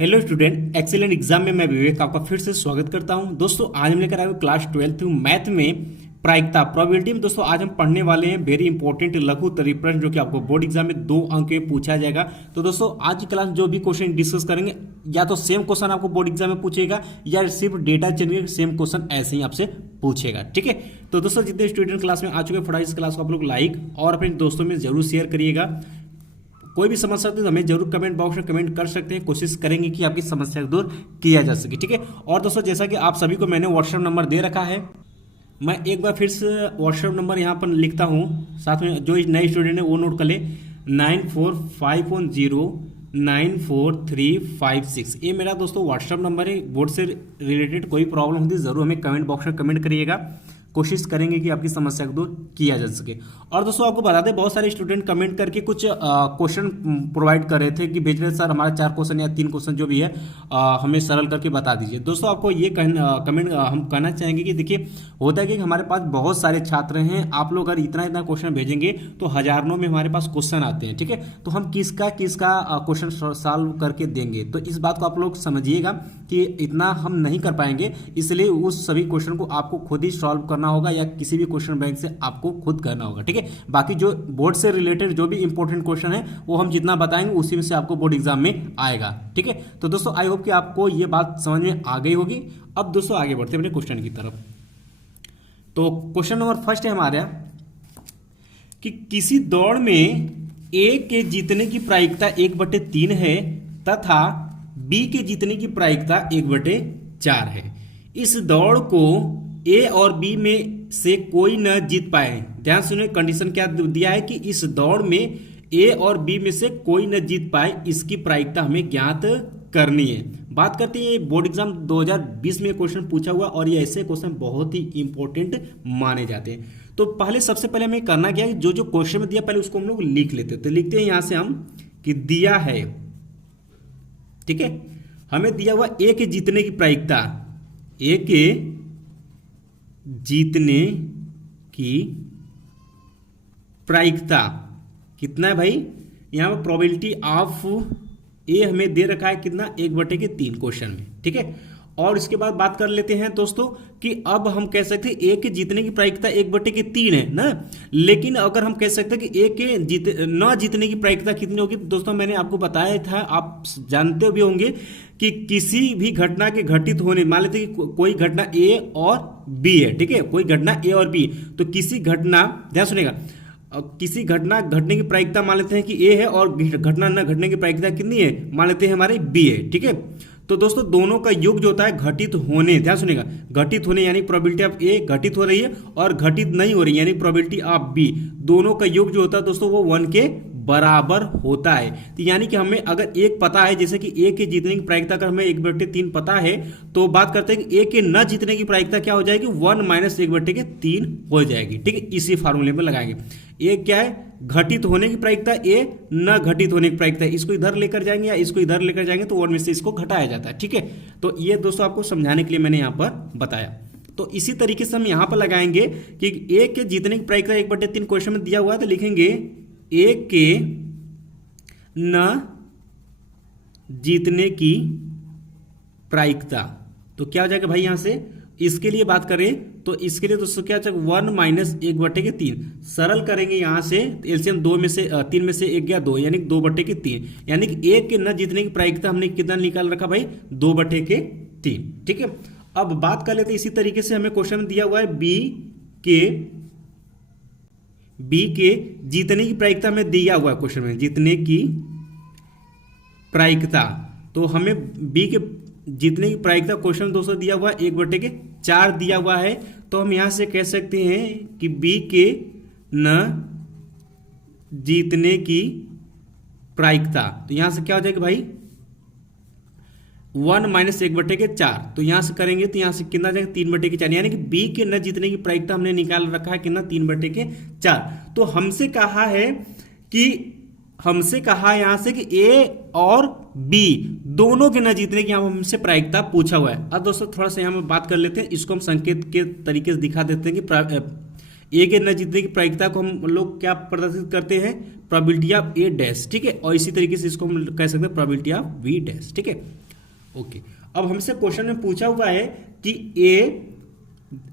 Hello student, excellent exam में मैं विवेक आपका फिर से स्वागत करता हूं। दोस्तों आज हम लेकर आए हुए क्लास 12 मैथ में प्रायिकता प्रोबेबिलिटी में। दोस्तों आज हम पढ़ने वाले हैं वेरी इंपॉर्टेंट लघु उत्तरीय प्रश्न, जो कि आपको बोर्ड एग्जाम में 2 अंक में पूछा जाएगा। तो दोस्तों आज की क्लास जो भी क्वेश्चन डिस्कस करेंगे, या तो सेम क्वेश्चन आपको बोर्ड एग्जाम में पूछेगा या सिर्फ डेटा चेंज सेम क्वेश्चन ऐसे ही आपसे पूछेगा। ठीक है, तो दोस्तों जितने स्टूडेंट क्लास में आ चुके हैं, फटाफट इस क्लास को आप लोग लाइक और अपने दोस्तों में जरूर शेयर करिएगा। कोई भी समस्या होती है तो हमें जरूर कमेंट बॉक्स में कमेंट कर सकते हैं। कोशिश करेंगे कि आपकी समस्या को दूर किया जा सके। ठीक है, और दोस्तों जैसा कि आप सभी को मैंने व्हाट्सएप नंबर दे रखा है, मैं एक बार फिर से व्हाट्सएप नंबर यहाँ पर लिखता हूँ, साथ में जो नए स्टूडेंट है वो नोट कर ले। 9451094356 ये मेरा दोस्तों व्हाट्सएप नंबर है। बोर्ड से रिलेटेड कोई प्रॉब्लम होती है जरूर हमें कमेंट बॉक्स में कमेंट करिएगा। कोशिश करेंगे कि आपकी समस्या को दूर किया जा सके। और दोस्तों आपको बता दें, बहुत सारे स्टूडेंट कमेंट करके कुछ क्वेश्चन प्रोवाइड कर रहे थे कि भेज रहे सर हमारा 4 क्वेश्चन या 3 क्वेश्चन जो भी है हमें सरल करके बता दीजिए। दोस्तों आपको ये कमेंट हम कहना चाहेंगे कि देखिए होता है कि हमारे पास बहुत सारे छात्र हैं। आप लोग अगर इतना इतना क्वेश्चन भेजेंगे तो हजारों में हमारे पास क्वेश्चन आते हैं। ठीक है, तो हम किसका क्वेश्चन सॉल्व करके देंगे, तो इस बात को आप लोग समझिएगा कि इतना हम नहीं कर पाएंगे। इसलिए उस सभी क्वेश्चन को आपको खुद ही सॉल्व करना होगा या किसी भी क्वेश्चन बैंक से आपको खुद करना होगा। ठीक है, बाकी जो बोर्ड से रिलेटेड जो भी इंपॉर्टेंट क्वेश्चन है वो हम जितना बताएंगे उसी में से आपको बोर्ड एग्जाम में आएगा। ठीक है, तो दोस्तों आई होप कि आपको ये बात समझ में आ गई होगी। अब दोस्तों आगे बढ़ते हैं अपने क्वेश्चन की तरफ। तो क्वेश्चन नंबर फर्स्ट है हमारा कि किसी दौड़ में ए के जीतने की प्रायिकता 1/3 है तथा बी के जीतने की प्रायिकता 1/4 है। इस दौड़ को ए और बी में से कोई न जीत पाए। ध्यान सुनिए, कंडीशन क्या दिया है कि इस दौड़ में ए और बी में से कोई न जीत पाए, इसकी प्रायिकता हमें ज्ञात करनी है। बात करते हैं बोर्ड एग्जाम 2020 में क्वेश्चन पूछा हुआ और ये ऐसे क्वेश्चन बहुत ही इंपॉर्टेंट माने जाते हैं। तो पहले सबसे पहले हमें करना क्या है, जो जो क्वेश्चन में दिया पहले उसको हम लोग लिख लेते हैं। तो लिखते हैं यहां से हम कि दिया है, ठीक है, हमें दिया हुआ ए के जीतने की प्रायिकता, ए के जीतने की प्रायिकता कितना है भाई, यहां पर प्रोबेबिलिटी ऑफ ए हमें दे रखा है कितना, 1/3 क्वेश्चन में। ठीक है, और इसके बाद बात कर लेते हैं दोस्तों कि अब हम कह सकते हैं ए के जीतने की प्रायिकता 1/3 है ना, लेकिन अगर हम कह सकते हैं कि ए के न जीतने की प्रायिकता कितनी होगी, तो दोस्तों मैंने आपको बताया था, आप जानते भी होंगे कि किसी भी घटना के घटित होने, मान लेते हैं कि कोई घटना ए और बी है। ठीक है, कोई घटना ए और बी, तो किसी घटना, ध्यान सुनेगा, किसी घटना घटने की प्रायिकता मान लेते हैं कि ए है और घटना न घटने की प्रायिकता कितनी है, मान लेते हैं हमारे बी है। ठीक है, तो दोस्तों दोनों का योग जो होता है घटित होने, ध्यान सुनेगा, घटित होने यानी प्रोबेबिलिटी ऑफ ए घटित हो रही है और घटित नहीं हो रही यानी प्रोबेबिलिटी ऑफ बी, दोनों का योग जो होता है दोस्तों वो 1 के बराबर होता है। तो यानी कि हमें अगर एक पता है, जैसे कि ए के जीतने की प्रायिकता अगर हमें 1/3 पता है, तो बात करते हैं कि ए के न जीतने की प्रायिकता क्या हो जाएगी, 1 - 1/3 हो जाएगी। ठीक है, इसी फार्मूले में लगाएंगे। ए क्या है, घटित होने की प्रायिकता, ए न घटित होने की प्रायिकता, इसको इधर लेकर जाएंगे या इसको इधर लेकर जाएंगे तो 1 में से इसको घटाया जाता है। ठीक है, तो ये दोस्तों आपको समझाने के लिए मैंने यहां पर बताया। तो इसी तरीके से हम यहां पर लगाएंगे कि ए के जीतने की प्रायिकता 1/3 क्वेश्चन में दिया हुआ है, तो लिखेंगे ए के न जीतने की प्रायिकता, तो क्या हो जाएगा भाई, यहां से इसके लिए बात करें तो इसके लिए दोस्तों क्या चाहिए, 1 - 1/3 सरल करेंगे यहां से, एलसीएम 3 में से 1 गया 2 यानी 2/3, यानी कि ए के न जीतने की प्रायिकता हमने कितना निकाल रखा भाई, 2/3। ठीक है, अब बात कर लेते हैं इसी तरीके से हमें क्वेश्चन दिया हुआ है बी के जीतने की प्रायिकता में दिया हुआ है क्वेश्चन में, जीतने की प्रायिकता, तो हमें बी के जीतने की प्रायिकता क्वेश्चन दोस्तों दिया हुआ है 1/4 दिया हुआ है। तो हम यहां से कह सकते हैं कि बी के न जीतने की प्रायिकता, तो यहां से क्या हो जाएगा भाई, 1 - 1/4, तो यहां से करेंगे तो यहां से कितना जाएगा, 3/4, यानी कि बी के न जीतने की प्रायिकता हमने निकाल रखा है कितना, 3/4। तो हमसे कहा यहां से कि ए और बी दोनों के न जीतने की यहां हमसे प्रायिकता पूछा हुआ है। अब दोस्तों थोड़ा सा यहां पर बात कर लेते हैं, इसको हम संकेत के तरीके से दिखा देते हैं कि ए के न जीतने की प्रायिकता को हम लोग क्या प्रदर्शित करते हैं, प्रोबेबिलिटी ऑफ ए डैश। ठीक है, और इसी तरीके से इसको हम कह सकते हैं प्रोबेबिलिटी ऑफ बी डैश। ठीक है, ओके, अब हमसे क्वेश्चन में पूछा हुआ है कि ए,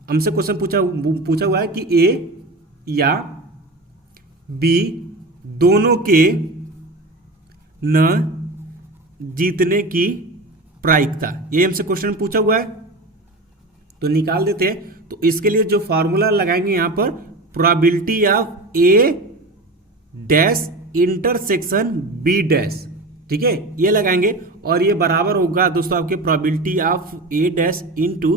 हमसे क्वेश्चन पूछा हुआ है कि ए या बी दोनों के न जीतने की प्रायिकता, ये हमसे क्वेश्चन पूछा हुआ है, तो निकाल देते हैं। तो इसके लिए जो फॉर्मूला लगाएंगे यहां पर, probability of A dash intersection B dash, ठीक है, ये लगाएंगे और ये बराबर होगा दोस्तों आपके probability of A dash into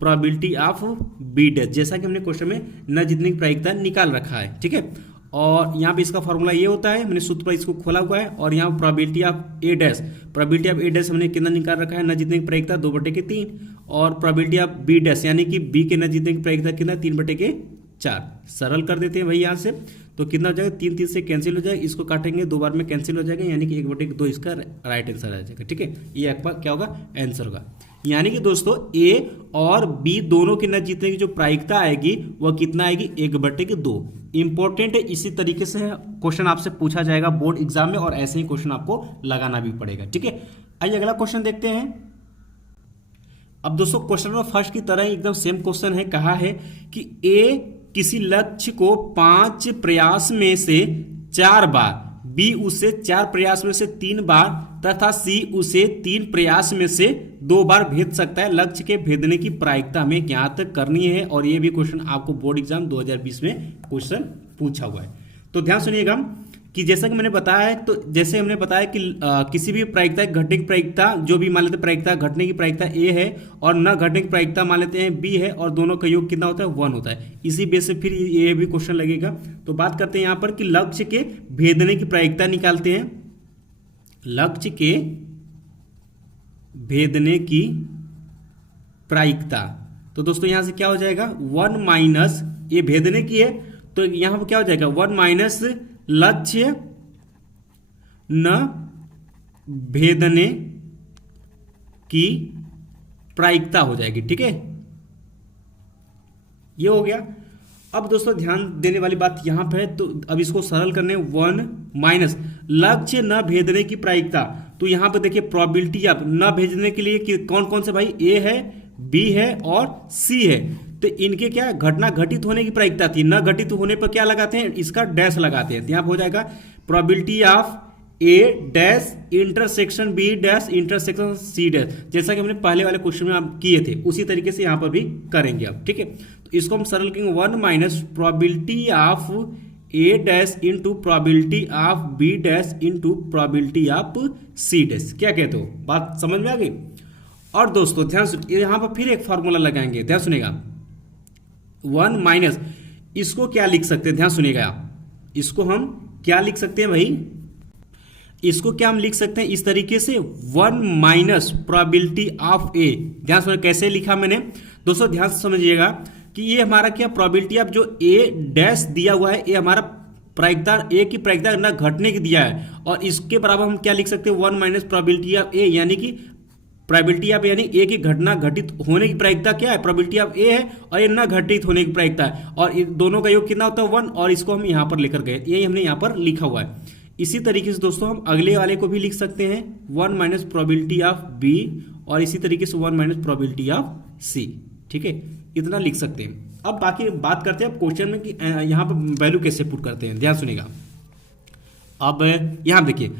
probability of B dash, जैसा कि हमने क्वेश्चन में न जीतने की प्रायिकता निकाल रखा है, ठीक है। और यहाँ पे इसका फॉर्मूला ये होता है, मैंने सूत्र पर इसको खोला हुआ है, और यहाँ probability of A dash, probability of A dash हमने कितना निकाल रखा है, न जीतने की प्रायिकता 2/3, और प्रोबेबिलिटी ऑफ बी डैश यानी कि बी के न जीतने की प्रायिकता कितना 3/4। सरल कर देते हैं भाई यहाँ से, तो कितना हो जाएगा, 3 से कैंसिल हो जाएगा, इसको काटेंगे 2 बार में कैंसिल हो जाएगा, यानी कि 1/2 इसका राइट आंसर आ जाएगा, ठीक है। ये आपका क्या होगा, आंसर होगा। यानी कि दोस्तों ए और बी दोनों के न जीतने की जो प्रायिकता आएगी वह कितना आएगी, 1/2। इंपॉर्टेंट है, इसी तरीके से क्वेश्चन आपसे पूछा जाएगा बोर्ड एग्जाम में, और ऐसे ही क्वेश्चन आपको लगाना भी पड़ेगा, ठीक है। आइए अगला क्वेश्चन देखते हैं। अब दोस्तों क्वेश्चन नंबर फर्स्ट की तरह एकदम सेम क्वेश्चन है, कहा है कि ए किसी लक्ष्य को 5 प्रयास में से 4 बार, बी उसे 4 प्रयास में से 3 बार तथा सी उसे 3 प्रयास में से 2 बार भेद सकता है। लक्ष्य के भेदने की प्रायिकता हमें ज्ञात करनी है, और ये भी क्वेश्चन आपको बोर्ड एग्जाम 2020 में क्वेश्चन पूछा हुआ है। तो ध्यान सुनिएगा कि जैसा कि मैंने बताया है, तो जैसे हमने बताया कि किसी भी प्रायिकता घटने की प्रायिकता, जो भी मान लेते हैं प्रायिकता घटने की प्रायिकता ए है और न घटने की प्रायिकता मान लेते हैं बी है, और दोनों का योग कितना होता है, 1 होता है। इसी बेस से फिर ये भी क्वेश्चन लगेगा। तो बात करते हैं यहाँ पर कि लक्ष्य के भेदने की प्रायिकता निकालते हैं। लक्ष्य के भेदने की प्रायिकता, तो दोस्तों यहां से क्या हो जाएगा, 1 माइनस, ये भेदने की है तो यहां पर क्या हो जाएगा, 1 माइनस लक्ष्य न भेदने की प्रायिकता हो जाएगी, ठीक है, ये हो गया। अब दोस्तों ध्यान देने वाली बात यहां पर है, तो अब इसको सरल करने 1 माइनस लक्ष्य न भेदने की प्रायिकता, तो यहां पर देखिए प्रोबेबिलिटी ऑफ न भेजने के लिए कौन कौन से भाई, ए है, बी है और सी है, तो इनके क्या घटना घटित होने की प्रायिकता थी, न घटित होने पर क्या लगाते हैं, इसका डैश लगाते हैं। यहां हो जाएगा probability of A dash intersection B dash intersection C dash, जैसा कि हमने पहले वाले क्वेश्चन में आप किए थे, उसी तरीके से यहां पर भी करेंगे आप, ठीक है। तो इसको हम सरल करेंगे 1 minus probability of A dash into probability of B dash into probability of C dash. क्या कहते हो, बात समझ में आ गई। और दोस्तों ध्यान सुनिए, यहां पर फिर एक फॉर्मूला लगाएंगे, ध्यान सुनिएगा, 1 माइनस, इसको क्या लिख सकते हैं, ध्यान सुनिएगा, इसको हम क्या लिख सकते हैं भाई, इसको क्या हम लिख सकते हैं इस तरीके से, 1 माइनस प्रोबेबिलिटी ऑफ ए। ध्यान सुनिए कैसे लिखा मैंने, दोस्तों ध्यान से समझिएगा कि ये हमारा क्या प्रोबेबिलिटी ऑफ जो ए डैश दिया हुआ है, ये हमारा प्रायिकता, ए की प्रायिकता न घटने की दिया है, और इसके बराबर हम क्या लिख सकते हैं, 1 माइनस प्रोबेबिलिटी ऑफ ए, यानी कि प्रोबेबिलिटी ऑफ यानी ए की घटना घटित होने की प्रायिकता क्या है, प्रोबेबिलिटी ऑफ ए है, और ये न घटित होने की प्रायिकता है, और दोनों का योग कितना होता है, 1, और इसको हम यहां पर लेकर गए, यही हमने यहां पर लिखा हुआ है। इसी तरीके से दोस्तों हम अगले वाले को भी लिख सकते हैं, 1 माइनस प्रोबेबिलिटी ऑफ बी, और इसी तरीके से 1 माइनस प्रोबेबिलिटी ऑफ सी, ठीक है, इतना लिख सकते हैं। अब बाकी बात करते हैं क्वेश्चन में कि यहां पर वैल्यू कैसे पुट करते हैं, ध्यान सुनिएगा। अब यहां देखिए,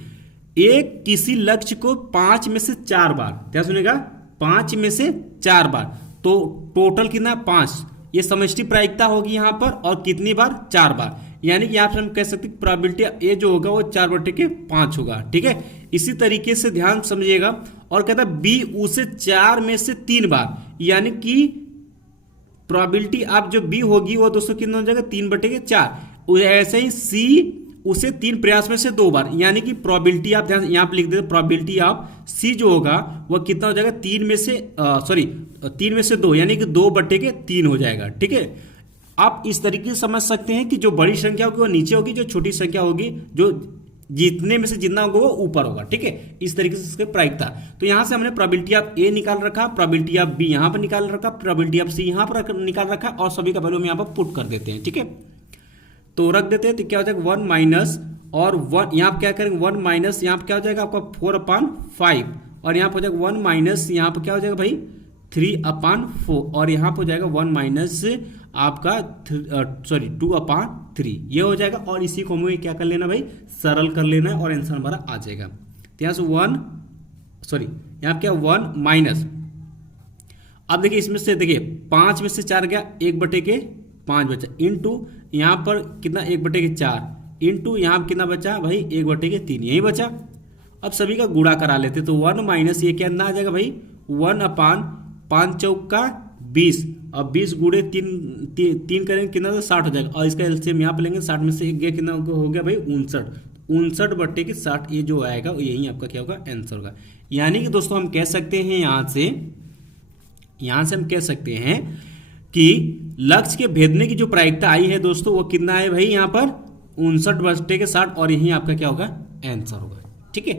एक किसी लक्ष्य को 5 में से 4 बार, ध्यान सुनिएगा, 5 में से 4 बार, तो टोटल कितना 5, ये समष्टि प्रायिकता होगी यहां पर, और कितनी बार, 4 बार, यानी कि यहां पर हम कह सकते हैं प्रोबेबिलिटी ए जो होगा वो 4/5 होगा, ठीक है। इसी तरीके से ध्यान समझिएगा, और कहता है बी उसे 4 में से 3 बार, यानी कि प्रोबेबिलिटी आप जो बी होगी वो दोस्तों कितना हो जाएगा, 3/4। ऐसे ही सी उसे 3 प्रयास में से 2 बार, यानी कि प्रोबेबिलिटी आप ध्यान यहां पर लिख देते, प्रोबेबिलिटी ऑफ सी जो होगा वह कितना हो जाएगा, 3 में से 2, यानी कि 2/3 हो जाएगा, ठीक है। आप इस तरीके से समझ सकते हैं कि जो बड़ी संख्या होगी वो नीचे होगी, जो छोटी संख्या होगी जो जीतने में से जितना होगा वो ऊपर होगा, ठीक है। इस तरीके से इसके प्रायिकता, तो यहां से हमने प्रोबेबिलिटी ऑफ ए निकाल रखा, प्रोबेबिलिटी ऑफ बी यहां पर निकाल रखा, प्रोबेबिलिटी ऑफ सी यहां पर निकाल रखा, और सभी का वैल्यू हम यहां पर पुट कर देते हैं, ठीक है। तो रख देते हैं, तो क्या हो जाएगा 1 माइनस, और 1 यहां पर क्या करेंगे, 1 माइनस यहां पर क्या हो जाएगा आपका 4/5, और यहाँ पर हो जाएगा 1 माइनस यहाँ पर क्या हो जाएगा भाई 3/4 और यहाँ पर हो जाएगा 1 माइनस आपका 2/3 ये हो जाएगा। और इसी को हमें क्या कर लेना भाई सरल कर लेना है और आंसर हमारा आ जाएगा। तो यहाँ से यहाँ क्या 1 माइनस, अब देखिए इसमें से देखिए 5 में से 4 गया 1/5 बचा, इंटू यहाँ पर कितना 1/4 इंटू यहाँ पर कितना बचा भाई 1/3 यही बचा। अब सभी का गुणा करा लेते तो 1 माइनस ये क्या ना आ जाएगा भाई 1/5 चौका 20 और 20 गुणे 3 करेंगे कितना तो 60 हो जाएगा। और इसका एलसीएम यहाँ पे लेंगे 60 में से 1 गया कितना हो गया भाई 59/60 ये जो आएगा यही आपका क्या होगा आंसर होगा। यानी कि दोस्तों हम कह सकते हैं यहाँ से हम कह सकते हैं कि लक्ष्य के भेदने की जो प्रायिकता आई है दोस्तों वो कितना है भाई यहाँ पर 59/60 और यही आपका क्या होगा आंसर होगा। ठीक है,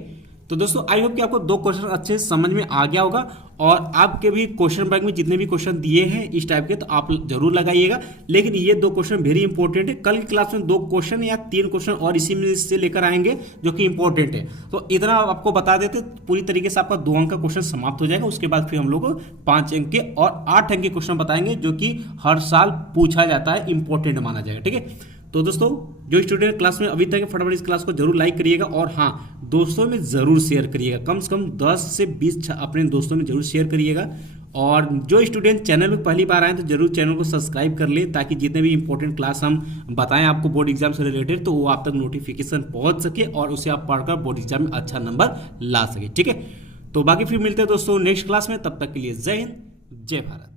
तो दोस्तों आई होप कि आपको 2 क्वेश्चन अच्छे से समझ में आ गया होगा और आपके भी क्वेश्चन बैंक में जितने भी क्वेश्चन दिए हैं इस टाइप के तो आप जरूर लगाइएगा। लेकिन ये 2 क्वेश्चन वेरी इंपॉर्टेंट है, कल की क्लास में 2 क्वेश्चन या 3 क्वेश्चन और इसी में से लेकर आएंगे जो कि इंपॉर्टेंट है। तो इतना आपको बता देते पूरी तरीके से आपका 2 अंक का क्वेश्चन समाप्त हो जाएगा। उसके बाद फिर हम लोग 5 अंक के और 8 अंक के क्वेश्चन बताएंगे जो कि हर साल पूछा जाता है, इंपॉर्टेंट माना जाएगा। ठीक है, तो दोस्तों जो स्टूडेंट क्लास में अभी तक है फटाफट इस क्लास को जरूर लाइक करिएगा और हाँ दोस्तों में जरूर शेयर करिएगा, कम से कम 10 से 20 अपने दोस्तों में जरूर शेयर करिएगा। और जो स्टूडेंट चैनल में पहली बार आए तो जरूर चैनल को सब्सक्राइब कर ले ताकि जितने भी इंपॉर्टेंट क्लास हम बताएं आपको बोर्ड एग्जाम से रिलेटेड तो वो आप तक नोटिफिकेशन पहुंच सके और उसे आप पढ़कर बोर्ड एग्जाम में अच्छा नंबर ला सके। ठीक है, तो बाकी फिर मिलते हैं दोस्तों नेक्स्ट क्लास में, तब तक के लिए जय हिंद जय भारत।